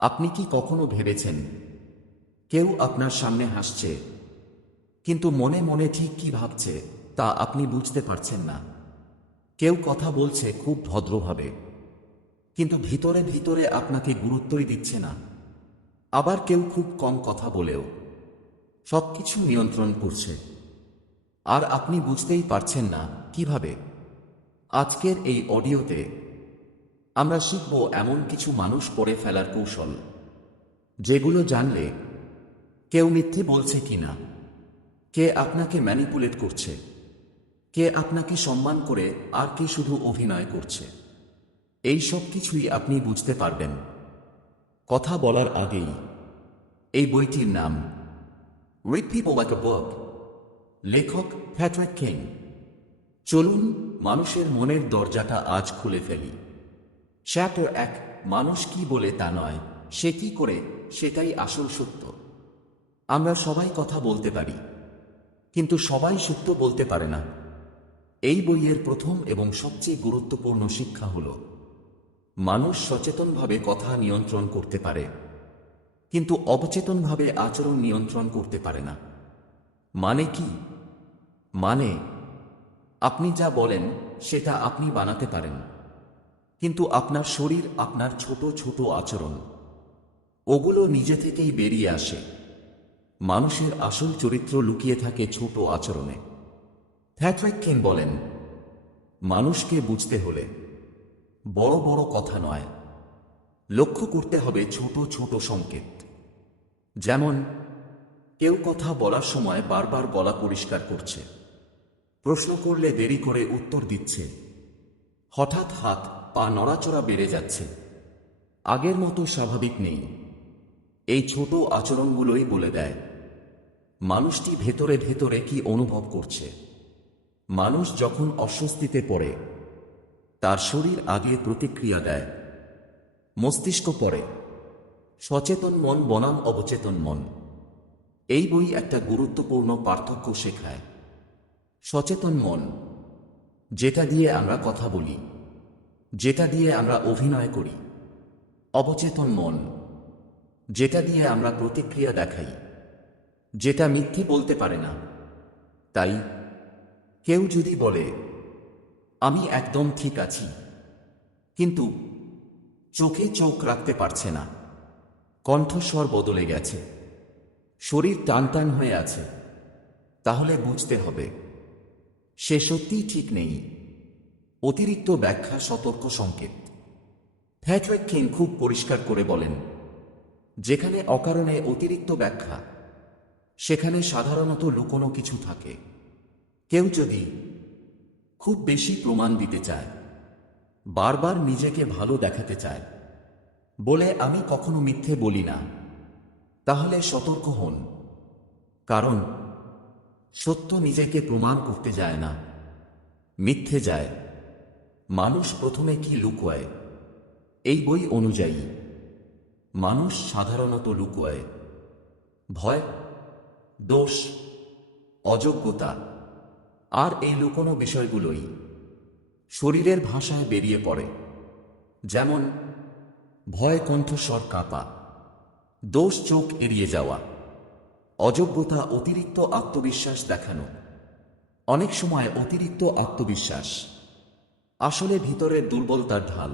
আপনি কি কখনো ভেবেছেন কেউ আপনার সামনে হাসছে, কিন্তু মনে মনে ঠিক কি ভাবছে তা আপনি বুঝতে পারছেন না? কেউ কথা বলছে খুব ভদ্রভাবে, কিন্তু ভিতরে ভিতরে আপনাকে গুরুত্বই দিচ্ছে না। আবার কেউ খুব কম কথা বলেও সবকিছু নিয়ন্ত্রণ করছে, আর আপনি বুঝতেই পারছেন না কিভাবে। আজকের এই অডিওতে আমরা শিখব এমন কিছু মানুষ করে ফেলার কৌশল, যেগুলো জানলে কেউ মিথ্যে বলছে কিনা, কে আপনাকে ম্যানিপুলেট করছে, কে আপনাকে সম্মান করে আর কে শুধু অভিনয় করছে। এই সব কিছুই আপনি বুঝতে পারবেন কথা বলার আগেই। এই বইটির নাম রিড পিপল লাইক আ বুক, লেখক প্যাট্রিক কিং। চলুন মানুষের মনের দরজাটা আজ খুলে ফেলি। চ্যাপ্টার 1, মানুষ কি বলে তা নয়, সে কি করে সেটাই আসল সত্য। আমরা সবাই কথা বলতে পারি, কিন্তু সবাই সত্য বলতে পারে না। এই বইয়ের প্রথম এবং সবচেয়ে গুরুত্বপূর্ণ শিক্ষা হল, মানুষ সচেতনভাবে কথা নিয়ন্ত্রণ করতে পারে, কিন্তু অবচেতনভাবে আচরণ নিয়ন্ত্রণ করতে পারে না। মানে কি? মানে আপনি যা বলেন সেটা আপনি বানাতে পারেন, কিন্তু আপনার শরীর, আপনার ছোট ছোট আচরণ, ওগুলো নিজে থেকেই বেরিয়ে আসে। মানুষের আসল চরিত্র লুকিয়ে থাকে ছোট আচরণে। প্যাট্রিক কিং বলেন, মানুষকে বুঝতে হলে বড় বড় কথা নয়, লক্ষ্য করতে হবে ছোট ছোট সংকেত। যেমন কেউ কথা বলার সময় বারবার গলা পরিষ্কার করছে, প্রশ্ন করলে দেরি করে উত্তর দিচ্ছে, হঠাৎ হাত পা নড়াচড়া বেড়ে যাচ্ছে, আগের মতো স্বাভাবিক নেই। এই ছোট আচরণগুলোই বলে দেয় মানুষটি ভেতরে ভেতরে কি অনুভব করছে। মানুষ যখন অস্বস্তিতে পড়ে, তার শরীর আগে প্রতিক্রিয়া দেয়, মস্তিষ্ক পড়ে। সচেতন মন বনাম অবচেতন মন। এই বই একটা গুরুত্বপূর্ণ পার্থক্য শেখায়। সচেতন মন, যেটা দিয়ে আমরা কথা বলি, যেটা দিয়ে আমরা অভিনয় করি। অবচেতন মন, যেটা দিয়ে আমরা প্রতিক্রিয়া দেখাই, যেটা মিথ্যে বলতে পারে না। তাই কেউ যদি বলে আমি একদম ঠিক আছি, কিন্তু চোখে চোখ রাখতে পারছে না, কণ্ঠস্বর বদলে গেছে, শরীর টান টান হয়ে আছে, তাহলে বুঝতে হবে সে সত্যিই ঠিক নেই। অতিরিক্ত ব্যাখ্যা সতর্ক সংকেত। প্যাট্রিক কিং খুব পরিষ্কার করে বলেন, যেখানে অকারণে অতিরিক্ত ব্যাখ্যা, সেখানে সাধারণত লুকোনো কিছু থাকে। কেউ যদি খুব বেশি প্রমাণ দিতে চায়, বারবার নিজেকে ভালো দেখাতে চায়, বলে আমি কখনো মিথ্যে বলি না, তাহলে সতর্ক হন। কারণ সত্য নিজেকে প্রমাণ করতে যায় না, মিথ্যে যায়। মানুষ প্রথমে কি লুকোয়? এই বই অনুযায়ী মানুষ সাধারণত লুকোয় ভয়, দোষ, অযোগ্যতা, আর এই লুকোনো বিষয়গুলোই শরীরের ভাষায় বেরিয়ে পড়ে। যেমন ভয় কণ্ঠস্বর কাঁপা, দোষ চোখ এড়িয়ে যাওয়া, অযোগ্যতা অতিরিক্ত আত্মবিশ্বাস দেখানো। অনেক সময় অতিরিক্ত আত্মবিশ্বাস আসলে ভিতরের দুর্বলতার ঢাল।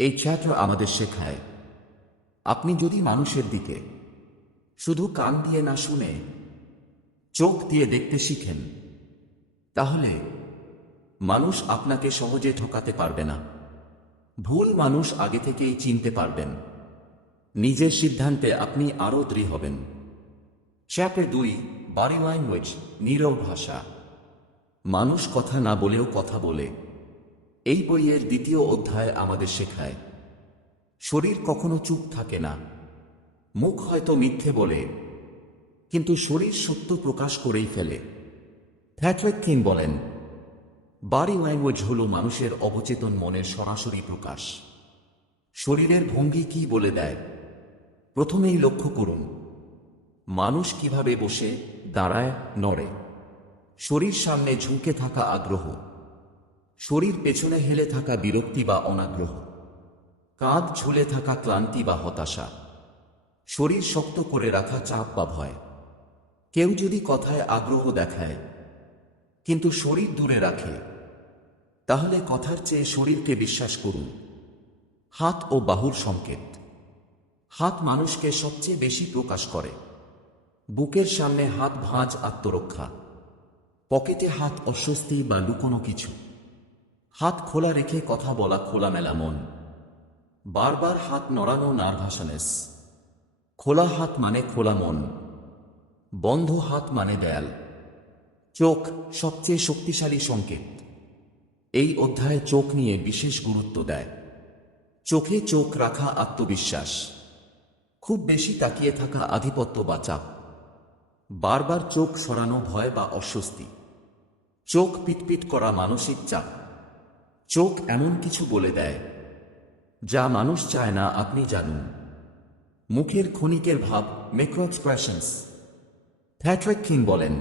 এই চ্যাপ্টার আমাদের শেখায়, আপনি যদি মানুষের দিকে শুধু কান দিয়ে না শুনে চোখ দিয়ে দেখতে শিখেন, তাহলে মানুষ আপনাকে সহজে ঠকাতে পারবে না। ভুল মানুষ আগে থেকেই চিনতে পারবেন, নিজের সিদ্ধান্তে আপনি আরও দৃঢ় হবেন। চ্যাপ্টার 2, বডি ল্যাঙ্গুয়েজ, নীরব ভাষা। মানুষ কথা না বলেও কথা বলে। এই বইয়ের দ্বিতীয় অধ্যায় আমাদের শেখায়, শরীর কখনো চুপ থাকে না। মুখ হয়তো মিথ্যে বলে, কিন্তু শরীর সত্য প্রকাশ করেই ফেলে। প্যাট্রিক কিং বলেন, বডি ল্যাঙ্গুয়েজ হল মানুষের অবচেতন মনের সরাসরি প্রকাশ। শরীরের ভঙ্গি কি বলে দেয়? প্রথমেই লক্ষ্য করুন, মানুষ কিভাবে বসে, দাঁড়ায়, নড়ে। শরীর সামনে ঝুঁকে থাকা আগ্রহ, শরীর পেছনে হেলে থাকা বিরক্তি বা অনাগ্রহ। কাঁধ ঝুলে থাকা ক্লান্তি বা হতাশা, শরীর শক্ত করে রাখা চাপ বা ভয়। কেউ যদি কথায় আগ্রহ দেখায় কিন্তু শরীর দূরে রাখে, তাহলে কথার চেয়ে শরীরকে বিশ্বাস করুন। হাত ও বাহুর সংকেত। হাত মানুষকে সবচেয়ে বেশি প্রকাশ করে। বুকের সামনে হাত ভাঁজ আত্মরক্ষা, পকেটে হাত অস্বস্তি বা লুকোনো কিছু। হাত খোলা রেখে কথা বলা খোলামেলা মন। বারবার হাত নড়ানো নার্ভাসনেস। খোলা হাত মানে খোলা মন, বন্ধ হাত মানে দেয়াল। চোখ সবচেয়ে শক্তিশালী সংকেত। এই অধ্যায়ে চোখ নিয়ে বিশেষ গুরুত্ব দেয়। চোখে চোখ রাখা আত্মবিশ্বাস, খুব বেশি তাকিয়ে থাকা আধিপত্য বা চাপ, বারবার চোখ সরানো ভয় বা অস্বস্তি। চোখ পিটপিট করা মানসিক চাপ। চোখ এমন কিছু বলে দেয় যা মানুষ চায় না আপনি জানুন। মুখের ক্ষণিকের ভাব ম্যাক্রো এক্সপ্রেশনস। প্যাট্রিক কিং বলেন,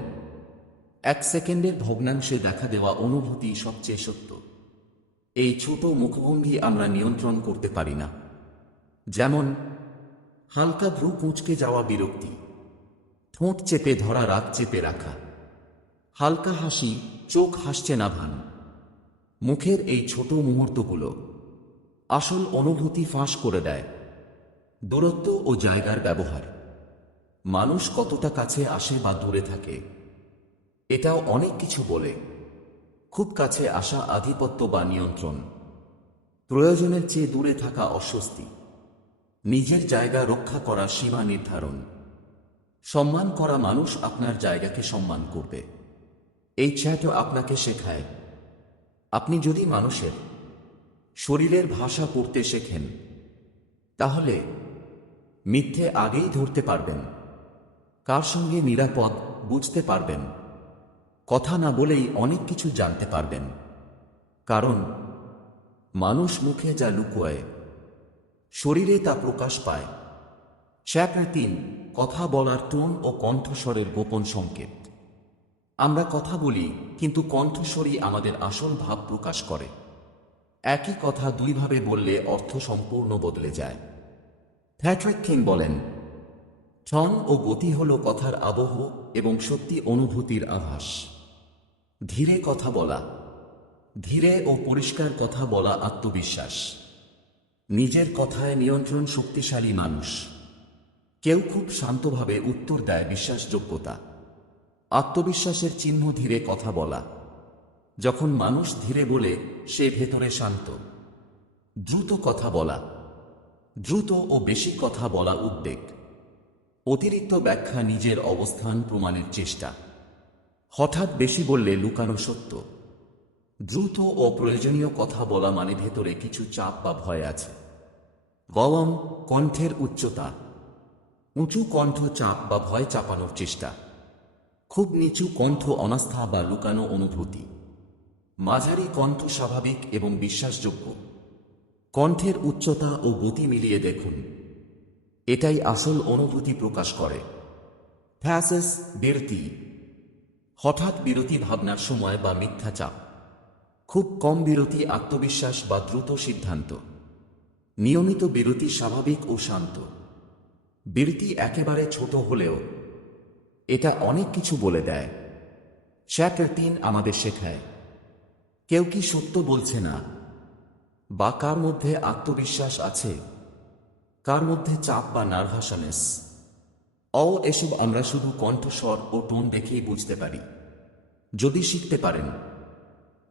1 সেকেন্ডের ভগ্নাংশে দেখা দেওয়া অনুভূতি সবচেয়ে সত্য। এই ছোট মুখভঙ্গি আমরা নিয়ন্ত্রণ করতে পারি না। যেমন হালকা ভ্রু কুঁচকে যাওয়া বিরক্তি, ঠোঁট চেপে ধরা রাগ চেপে রাখা, হালকা হাসি, চোখ হাসছে না ভান। মুখের এই ছোট মুহূর্তগুলো আসল অনুভূতি ফাঁস করে দেয়। দূরত্ব ও জায়গার ব্যবহার। মানুষ কতটা কাছে আসে বা দূরে থাকে, এটাও অনেক কিছু বলে। খুব কাছে আসা আধিপত্য বা নিয়ন্ত্রণ, প্রয়োজনের চেয়ে দূরে থাকা অস্বস্তি, নিজের জায়গা রক্ষা করা সীমা নির্ধারণ। সম্মান করা মানুষ আপনার জায়গাকে সম্মান করবে। এই চ্যাটও আপনাকে শেখায়, আপনি যদি মানুষের শরীরের ভাষা পড়তে শেখেন, তাহলে মিথ্যে আগেই ধরতে পারবেন। কার সঙ্গে নিরাপদ বুঝতে পারবেন। কথা না বলেই অনেক কিছু জানতে পারবেন। কারণ মানুষ মুখে যা লুকোয়, শরীরে তা প্রকাশ পায়। চ্যাপ্টার 3, কথা বলার টোন ও কণ্ঠস্বরের গোপন সংকেত। আমরা কথা বলি, কিন্তু কণ্ঠস্বরই আমাদের আসল ভাব প্রকাশ করে। একই কথা দুইভাবে বললে অর্থ সম্পূর্ণ বদলে যায়। প্যাট্রিক কিং বলেন, টোন ও গতি হল কথার আবহ এবং সত্যি অনুভূতির আভাস। ধীরে কথা বলা, ধীরে ও পরিষ্কার কথা বলা আত্মবিশ্বাস। নিজের কথায় নিয়ন্ত্রণ শক্তিশালী মানুষ। কেউ খুব শান্তভাবে উত্তর দেয় বিশ্বাসযোগ্যতা। আত্মবিশ্বাসের চিহ্ন ধীরে কথা বলা। যখন মানুষ ধীরে বলে, সে ভেতরে শান্ত। দ্রুত কথা বলা, দ্রুত ও বেশি কথা বলা উদ্বেগ। অতিরিক্ত ব্যাখ্যা নিজের অবস্থান প্রমাণের চেষ্টা। হঠাৎ বেশি বললে লুকানো সত্য। দ্রুত ও প্রয়োজনীয় কথা বলা মানে ভেতরে কিছু চাপ বা ভয় আছে। গরম কণ্ঠের উচ্চতা। উঁচু কণ্ঠ চাপ বা ভয় চাপানোর চেষ্টা। খুব নিচু কণ্ঠ অনাস্থা বা লুকানো অনুভূতি। মাঝারি কণ্ঠ স্বাভাবিক এবং বিশ্বাসযোগ্য। কণ্ঠের উচ্চতা ও গতি মিলিয়ে দেখুন, এটাই আসল অনুভূতি প্রকাশ করে। ফ্যাসেস বিরতি। হঠাৎ বিরতি ভাবনার সময় বা মিথ্যা চাপ। খুব কম বিরতি আত্মবিশ্বাস বা দ্রুত সিদ্ধান্ত। নিয়মিত বিরতি স্বাভাবিক ও শান্ত। বিরতি একেবারে ছোট হলেও এটা অনেক কিছু বলে দেয়। চ্যাপ্টার 3 আমাদের শেখায়, কেউ কি সত্য বলছে না, বা কার মধ্যে আত্মবিশ্বাস আছে, কার মধ্যে চাপ বা নার্ভাসনেস। এসব আমরা শুধু কণ্ঠস্বর ও টোন দেখেই বুঝতে পারি। যদি শিখতে পারেন,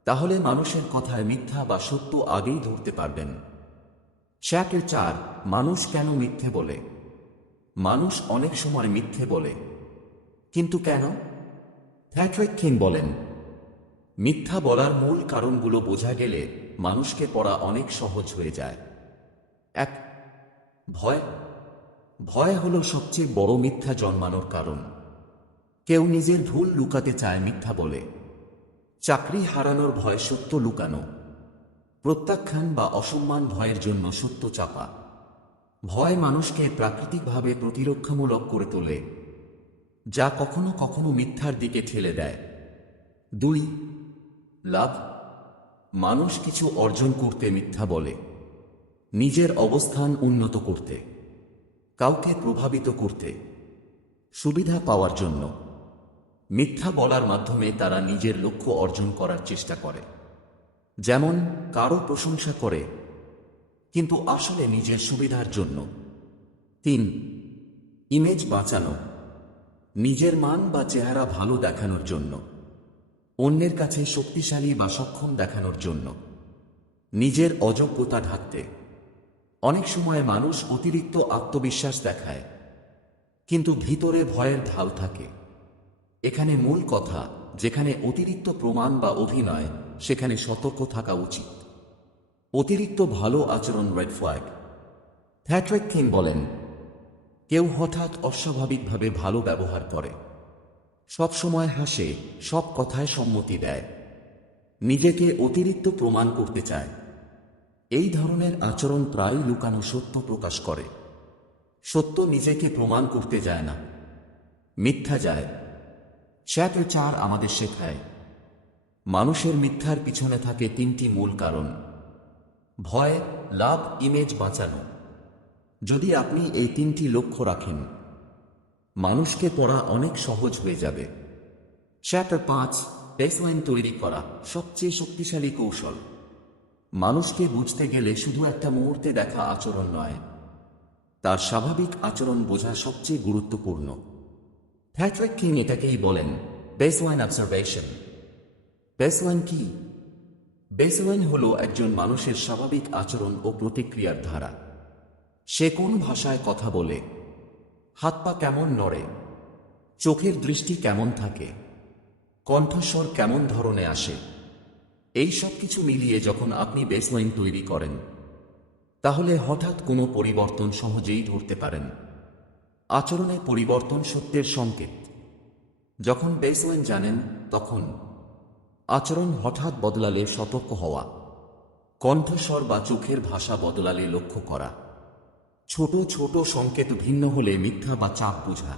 তাহলে মানুষের কথায় মিথ্যা বা সত্য আগেই ধরতে পারবেন। চ্যাপ্টার 4, মানুষ কেন মিথ্যে বলে। মানুষ অনেক সময় মিথ্যে বলে, কিন্তু কেন? প্যাট্রিক কিং বলেন, মিথ্যা বলার মূল কারণগুলো বোঝা গেলে মানুষকে পড়া অনেক সহজ হয়ে যায়। 1. ভয়। ভয় হলো সবচেয়ে বড় মিথ্যা জন্মানোর কারণ। কেউ নিজের ভুল লুকাতে চায় মিথ্যা বলে। চাকরি হারানোর ভয় সত্য লুকানো। প্রত্যাখ্যান বা অসম্মান ভয়ের জন্য সত্য চাপা। ভয় মানুষকে প্রাকৃতিকভাবে প্রতিরক্ষামূলক করে তোলে, যা কখনো কখনো মিথ্যার দিকে ঠেলে দেয়। 2. লাভ। মানুষ কিছু অর্জন করতে মিথ্যা বলে। নিজের অবস্থান উন্নত করতে, কাউকে প্রভাবিত করতে, সুবিধা পাওয়ার জন্য। মিথ্যা বলার মাধ্যমে তারা নিজের লক্ষ্য অর্জন করার চেষ্টা করে। যেমন কারো প্রশংসা করে, কিন্তু আসলে নিজের সুবিধার জন্য। 3. ইমেজ বাঁচানো, নিজের মান বা চেহারা ভালো দেখানোর জন্য, অন্যের কাছে শক্তিশালী বা সক্ষম দেখানোর জন্য, নিজের অযোগ্যতা ঢাকতে। অনেক সময় মানুষ অতিরিক্ত আত্মবিশ্বাস দেখায়, কিন্তু ভিতরে ভয়ের ঢাল থাকে। এখানে মূল কথা, যেখানে অতিরিক্ত প্রমাণ বা অভিনয়, সেখানে সতর্ক থাকা উচিত। অতিরিক্ত ভালো আচরণ রেড ফ্ল্যাগ। প্যাট্রিক কিং বলেন, কেউ হঠাৎ অস্বাভাবিকভাবে ভালো ব্যবহার করে, সব সময় হাসে, সব কথায় সম্মতি দেয়, নিজেকে অতিরিক্ত প্রমাণ করতে চায়। এই ধরনের আচরণ প্রায়ই লুকানো সত্য প্রকাশ করে। সত্য নিজেকে প্রমাণ করতে যায় না, মিথ্যা যায়। চ্যাপ্টার 4 আমাদের শেখায়, মানুষের মিথ্যার পিছনে থাকে 3টি মূল কারণ: ভয়, লাভ, ইমেজ বাঁচানো। যদি আপনি এই 3টি লক্ষ্য রাখেন, মানুষকে পড়া অনেক সহজ হয়ে যাবে। চ্যাপ্টার 5, বেসলাইন তৈরি করা, সবচেয়ে শক্তিশালী কৌশল। মানুষকে বুঝতে গেলে শুধু একটা মুহূর্তে দেখা আচরণ নয়, তার স্বাভাবিক আচরণ বোঝা সবচেয়ে গুরুত্বপূর্ণ। প্যাট্রিক কিং এটাকেই বলেন বেসলাইন অবজারভেশন। বেসলাইন কি? বেসলাইন হলো একজন মানুষের স্বাভাবিক আচরণ ও প্রতিক্রিয়ার ধারা। সে কোন ভাষায় কথা বলে, হাত পা কেমন নড়ে, চোখের দৃষ্টি কেমন থাকে, কণ্ঠস্বর কেমন ধরনে আসে, এই সব কিছু মিলিয়ে যখন আপনি বেসলাইন তৈরি করেন, তাহলে হঠাৎ কোনো পরিবর্তন সহজেই ধরতে পারেন। আচরণে পরিবর্তন সত্যের সংকেত। যখন বেসলাইন জানেন, তখন আচরণ হঠাৎ বদলালে সতর্ক হওয়া, কণ্ঠস্বর বা চোখের ভাষা বদলালে লক্ষ্য করা, ছোট ছোট সংকেত ভিন্ন হলে মিথ্যা বা চাপ বোঝা।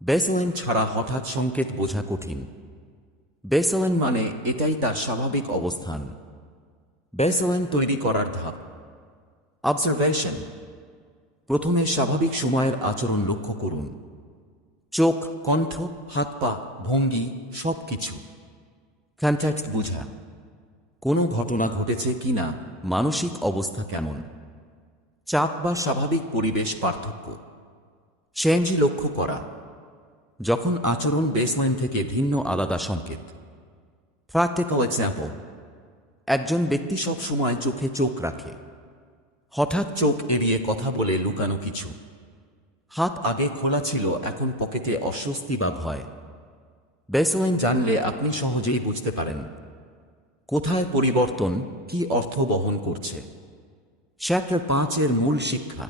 বেসলাইন ছাড়া হঠাৎ সংকেত বোঝা কঠিন। বেসলাইন মানে এটাই তার স্বাভাবিক অবস্থান। বেসলাইন তৈরি করার ধাপ: অবজারভেশন। প্রথমে স্বাভাবিক সময়ের আচরণ লক্ষ্য করুন, চোখ, কণ্ঠ, হাত পা, ভঙ্গি, সব কিছু। কনটেক্সট বোঝা, কোনো ঘটনা ঘটেছে কিনা, মানসিক অবস্থা কেমন, চাপ বা স্বাভাবিক পরিবেশ পার্থক্য। চেঞ্জ লক্ষ্য করা, যখন আচরণ বেসলাইন থেকে ভিন্ন, আলাদা সংকেত। প্র্যাকটিক্যাল এক্সাম্পল: একজন ব্যক্তি সব সময় চোখে চোখ রাখে, হঠাৎ চোখ এড়িয়ে কথা বলে লুকানো কিছু, হাত আগে খোলা ছিল এখন পকেটে অস্বস্তি বা ভয়। বেসলাইন জানলে আপনি সহজেই বুঝতে পারেন কোথায় পরিবর্তন, কি অর্থ বহন করছে। চ্যাপ্টার 5 এর মূল শিক্ষা: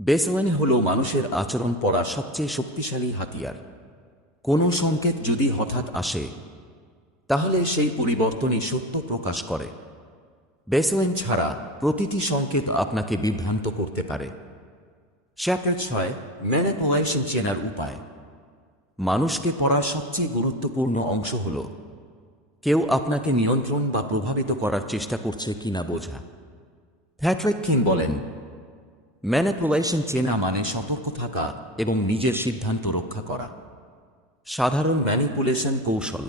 বেসলাইন হল মানুষের আচরণ পড়ার সবচেয়ে শক্তিশালী হাতিয়ার। কোনো সংকেত যদি হঠাৎ আসে, তাহলে সেই পরিবর্তনই সত্য প্রকাশ করে। বেসলাইন ছাড়া প্রতিটি সংকেত আপনাকে বিভ্রান্ত করতে পারে। চ্যাপ্টার 6, ম্যানিপুলেশন চেনার উপায়। মানুষকে পড়ার সবচেয়ে গুরুত্বপূর্ণ অংশ হল কেউ আপনাকে নিয়ন্ত্রণ বা প্রভাবিত করার চেষ্টা করছে কিনা বোঝা। প্যাট্রিক কিং বলেন, ম্যানিপুলেশন চেনা মানে সতর্ক থাকা এবং নিজের সিদ্ধান্ত রক্ষা করা। সাধারণ ম্যানিপুলেশন কৌশল: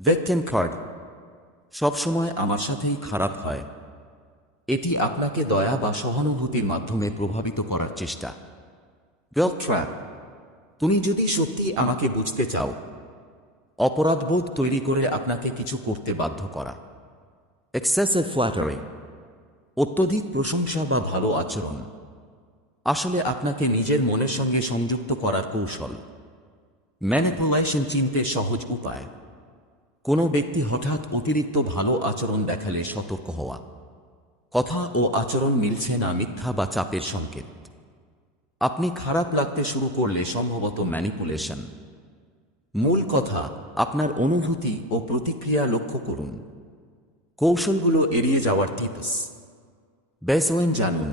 ভিকটিম কার্ড, সবসময় আমার সাথেই খারাপ হয়। এটি আপনাকে দয়া বা সহানুভূতির মাধ্যমে প্রভাবিত করার চেষ্টা। গিল্ট ট্র্যাপ, তুমি যদি সত্যি আমাকে বুঝতে চাও, অপরাধবোধ তৈরি করে আপনাকে কিছু করতে বাধ্য করা। এক্সেসিভ ফ্ল্যাটারি, অত্যধিক প্রশংসা বা ভালো আচরণ, আসলে আপনাকে নিজের মনের সঙ্গে সংযুক্ত করার কৌশল। ম্যানিপুলেশন চিনতে সহজ উপায়: কোনো ব্যক্তি হঠাৎ অতিরিক্ত ভালো আচরণ দেখালে সতর্ক হওয়া, কথা ও আচরণ মিলছে না, মিথ্যা বা চাপের সংকেত। আপনি খারাপ লাগতে শুরু করলে সম্ভবত ম্যানিপুলেশন। মূল কথা, আপনার অনুভূতি ও প্রতিক্রিয়া লক্ষ্য করুন। কৌশলগুলো এড়িয়ে যাওয়ার টিপস: বেসলাইন জানুন,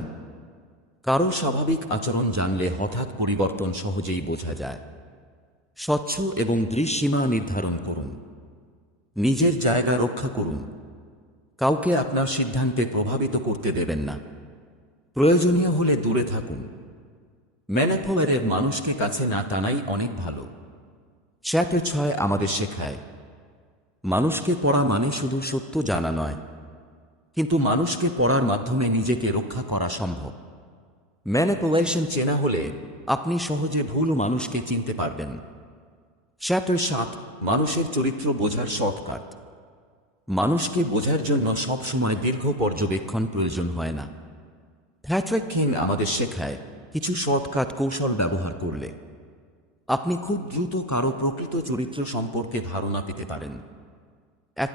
কারো স্বাভাবিক আচরণ জানলে হঠাৎ পরিবর্তন সহজেই বোঝা যায়। স্বচ্ছ এবং দৃঢ় সীমা নির্ধারণ করুন, নিজের জায়গা রক্ষা করুন, কাউকে আপনার সিদ্ধান্তে প্রভাবিত করতে দেবেন না। প্রয়োজনীয় হলে দূরে থাকুন। ম্যানিপুলেটর মানুষকে কাছে না টানাই অনেক ভালো। চ্যাপ্টার 6 আমাদের শেখায় মানুষকে পড়া মানে শুধু সত্য জানা নয়, কিন্তু মানুষকে পড়ার মাধ্যমে নিজেকে রক্ষা করা সম্ভব। ম্যানিপুলেশন চেনা হলে আপনি সহজে ভুল মানুষকে চিনতে পারবেন। চ্যাপ্টার 7 মানুষের চরিত্র বোঝার শর্টকাট। মানুষকে বোঝার জন্য সবসময় দীর্ঘ পর্যবেক্ষণ প্রয়োজন হয় না। প্যাট্রিক কিং আমাদের শেখায় কিছু শর্টকাট কৌশল ব্যবহার করলে আপনি খুব দ্রুত কারো প্রকৃত চরিত্র সম্পর্কে ধারণা পেতে পারেন। 1.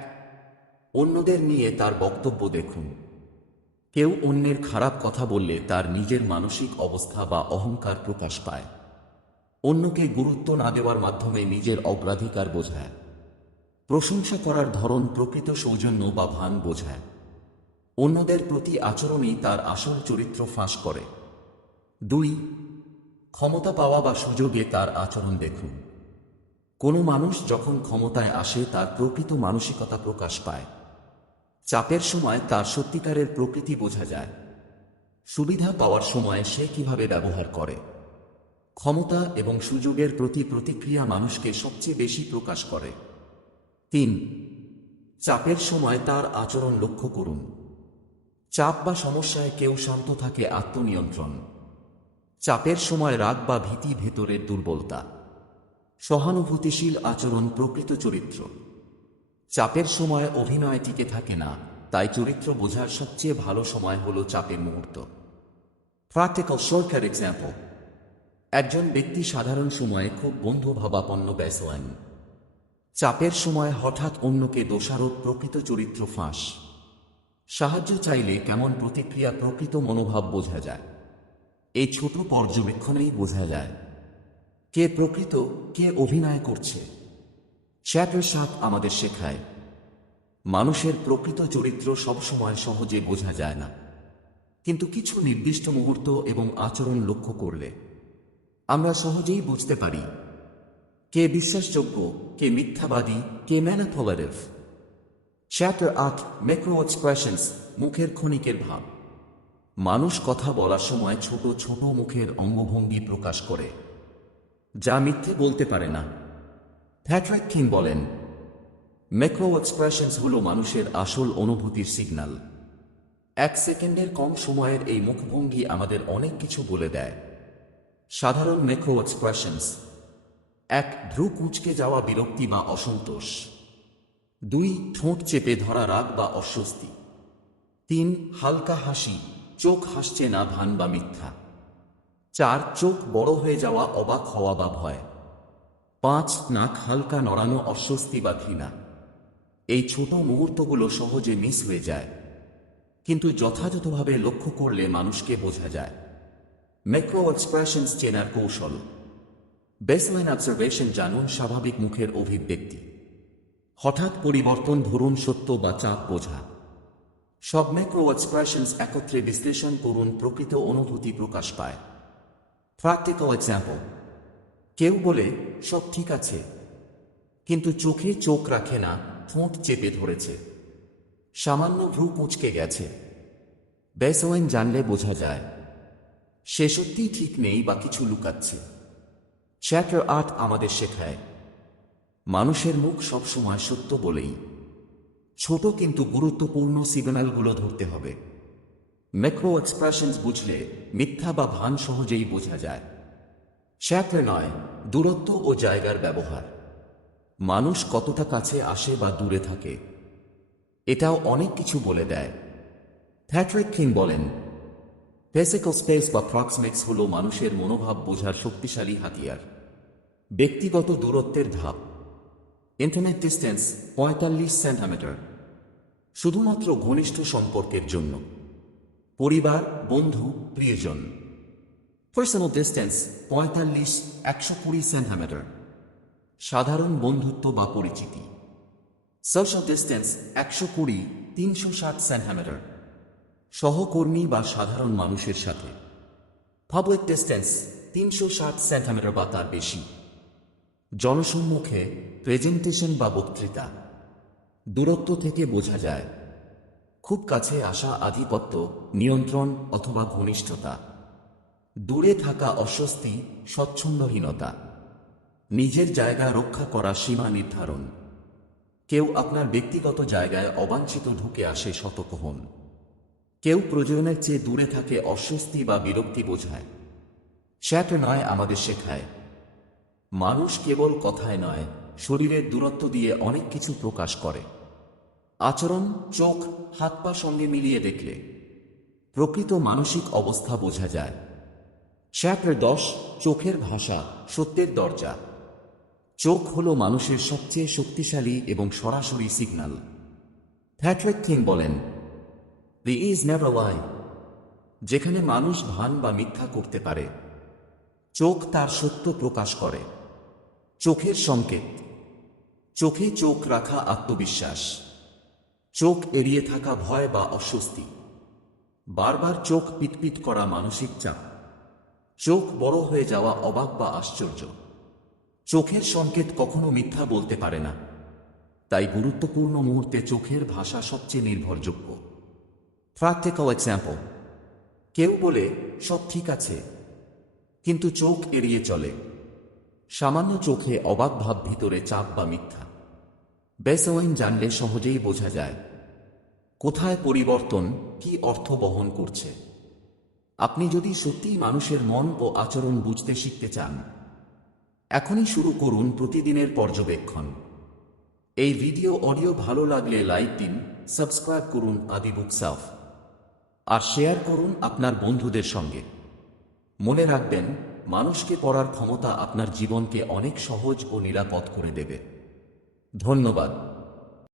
অন্যদের নিয়ে তার বক্তব্য দেখুন। কেউ অন্যের খারাপ কথা বললে তার নিজের মানসিক অবস্থা বা অহংকার প্রকাশ পায়। অন্যকে গুরুত্ব না দেওয়ার মাধ্যমে নিজের অগ্রাধিকার বোঝায়। প্রশংসা করার ধরন প্রকৃত সৌজন্য বা ভান বোঝায়। অন্যদের প্রতি আচরণই তার আসল চরিত্র ফাঁস করে। 2. ক্ষমতা পাওয়া বা সুযোগে তার আচরণ দেখুন। কোনো মানুষ যখন ক্ষমতায় আসে তার প্রকৃত মানসিকতা প্রকাশ পায়। চাপের সময় তার সত্যিকারের প্রকৃতি বোঝা যায়। সুবিধা পাওয়ার সময় সে কিভাবে ব্যবহার করে। ক্ষমতা এবং সুযোগের প্রতি প্রতিক্রিয়া মানুষকে সবচেয়ে বেশি প্রকাশ করে। 3. চাপের সময় তার আচরণ লক্ষ্য করুন। চাপ বা সমস্যায় কেউ শান্ত থাকে, আত্মনিয়ন্ত্রণ। চাপের সময় রাগ বা ভীতি ভেতরের দুর্বলতা। সহানুভূতিশীল আচরণ প্রকৃত চরিত্র। চাপের সময় অভিনয় টিকে থাকে না, তাই চরিত্র বোঝার সবচেয়ে ভালো সময় হল চাপের মুহূর্ত। Practical shortcut example. একজন ব্যক্তি সাধারণ সময়ে খুব বন্ধুভাবাপন্ন ব্যস্ত। চাপের সময় হঠাৎ অন্যকে দোষারোপ প্রকৃত চরিত্র ফাঁস। সাহায্য চাইলে কেমন প্রতিক্রিয়া প্রকৃত মনোভাব বোঝা যায়। এই ছোট পর্যবেক্ষণেই বোঝা যায় কে প্রকৃত, কে অভিনয় করছে। চ্যাপ্টার 7 আমাদের শেখায় মানুষের প্রকৃত চরিত্র সবসময় সহজে বোঝা যায় না, কিন্তু কিছু নির্দিষ্ট মুহূর্ত এবং আচরণ লক্ষ্য করলে আমরা সহজেই বুঝতে পারি কে বিশ্বাসযোগ্য, কে মিথ্যাবাদী, কে ম্যানিপুলেটিভ। চ্যাপ্টার 8 ম্যাক্রো এক্সপ্রেশনস মুখের ক্ষণিকের ভাব। মানুষ কথা বলার সময় ছোট ছোট মুখের অঙ্গভঙ্গি প্রকাশ করে, যা মিথ্যে বলতে পারে না। প্যাট্রিক কিং বলেন ম্যাক্রো এক্সপ্রেশনস হলো মানুষের আসল অনুভূতির সিগন্যাল। 1 সেকেন্ডের কম সময়ের এই মুখভঙ্গি আমাদের অনেক কিছু বলে দেয়। সাধারণ ম্যাক্রো এক্সপ্রেশনস: 1. ভ্রু কুঁচকে যাওয়া বিরক্তি বা অসন্তোষ। 2. ঠোঁট চেপে ধরা রাগ বা অস্বস্তি। 3. হালকা হাসি, চোখ হাসছে না, ভান বা মিথ্যা। 4. চোখ বড় হয়ে যাওয়া, অবাক হওয়া বা ভয়। 5. নাক হালকা নড়ানো, অস্বস্তি বা ঘৃণা। এই ছোট মুহূর্তগুলো সহজে মিস হয়ে যায়, কিন্তু যথাযথভাবে লক্ষ্য করলে মানুষকে বোঝা যায়। ম্যাক্রো এক্সপ্রেশনস চেনার কৌশল: বেসলাইন অবজারভেশন জানুন স্বাভাবিক মুখের অভিব্যক্তি। হঠাৎ পরিবর্তন ধরুন সত্য বা চাপ বোঝা। সব ম্যাক্রো এক্সপ্রেশনস একত্রে বিশ্লেষণ করুন, প্রকৃত অনুভূতি প্রকাশ পায়। Practical example. কেউ বলে সব ঠিক আছে, কিন্তু চোখে চোখ রাখে না, ঠোঁট চেপে ধরেছে, সামান্য ভ্রু কুঁচকে গেছে। বেসলাইন জানলে বোঝা যায় সে সত্যিই ঠিক নেই বা কিছু লুকাচ্ছে। চ্যাপ্টার 8 আমাদের শেখায় মানুষের মুখ সবসময় সত্য বলেই। ছোট কিন্তু গুরুত্বপূর্ণ সিগন্যালগুলো ধরতে হবে। ম্যাক্রো এক্সপ্রেশনস বুঝলে মিথ্যা বা ভান সহজেই বোঝা যায়। চ্যাপ্টার 9 দূরত্ব ও জায়গার ব্যবহার। মানুষ কতটা কাছে আসে বা দূরে থাকে, এটাও অনেক কিছু বলে দেয়। প্যাট্রিক কিং বলেন ফিজিক্যাল স্পেস বা প্রক্সিমিক্স হল মানুষের মনোভাব বোঝার শক্তিশালী হাতিয়ার। ব্যক্তিগত দূরত্বের ধাপ: ইন্টারনেট ডিস্টেন্স 45 সেন্টিমিটার, শুধুমাত্র ঘনিষ্ঠ সম্পর্কের জন্য। পরিবার, বন্ধু, প্রিয়জন। পার্সোনাল ডিস্টেন্স 45-120 সেন্টিমিটার, সাধারণ বন্ধুত্ব বা পরিচিতি। সোশ্যাল ডিস্টেন্স 120-360 সেন্টিমিটার, সহকর্মী বা সাধারণ মানুষের সাথে। পাবলিক ডিস্টেন্স 360 সেন্টিমিটার বা তার বেশি, জনসম্মুখে, প্রেজেন্টেশন বা বক্তৃতা। দূরত্ব থেকে বোঝা যায় খুব কাছে আসা আধিপত্য, নিয়ন্ত্রণ অথবা ঘনিষ্ঠতা। দূরে থাকা অস্বস্তি, স্বচ্ছন্দহীনতা। নিজের জায়গা রক্ষা করা, সীমা নির্ধারণ। কেউ আপনার ব্যক্তিগত জায়গায় অবাঞ্ছিত ঢুকে আসে, সতর্ক হন। কেউ প্রয়োজনের চেয়ে দূরে থাকে, অস্বস্তি বা বিরক্তি বোঝায়। সেটা নয় আমাদের শেখায় মানুষ কেবল কথায় নয়, শরীরের দূরত্ব দিয়ে অনেক কিছু প্রকাশ করে। আচরণ, চোখ, হাত পা সঙ্গে মিলিয়ে দেখলে প্রকৃত মানসিক অবস্থা বোঝা যায়। চ্যাপ্টার 10, চোখের ভাষা, সত্যের দরজা। চোখ হলো মানুষের সবচেয়ে শক্তিশালী এবং সরাসরি সিগন্যাল। প্যাট্রিক কিং বলেন, "দি ইজ নেভার লাই।" যেখানে মানুষ ভান বা মিথ্যা করতে পারে, চোখ তার সত্য প্রকাশ করে। চোখের সংকেত। চোখে চোখ রাখা আত্মবিশ্বাস। চোখ এড়িয়ে থাকা ভয় বা অস্বস্তি। বারবার চোখ পিটপিট করা মানসিক চাপ। চোখ বড় হয়ে যাওয়া অবাক বা আশ্চর্য। চোখের সংকেত কখনো মিথ্যা বলতে পারে না, তাই গুরুত্বপূর্ণ মুহূর্তে চোখের ভাষা সবচেয়ে নির্ভরযোগ্য। Practical example. কেউ বলে সব ঠিক আছে, কিন্তু চোখ এড়িয়ে চলে। সামান্য চোখে অবাক ভাব, ভিতরে চাপ বা মিথ্যা। বেসওয়াইন জানলে সহজেই বোঝা যায় কোথায় পরিবর্তন, কি অর্থ বহন করছে। আপনি যদি সত্যিই মানুষের মন ও আচরণ বুঝতে শিখতে চান, এখনই শুরু করুন প্রতিদিনের পর্যবেক্ষণ। এই ভিডিও অডিও ভালো লাগলে লাইক দিন, সাবস্ক্রাইব করুন আদি বুকসেলফ, আর শেয়ার করুন আপনার বন্ধুদের সঙ্গে। মনে রাখবেন, মানুষকে পড়ার ক্ষমতা আপনার জীবনকে অনেক সহজ ও নিরাপদ করে দেবে। ধন্যবাদ।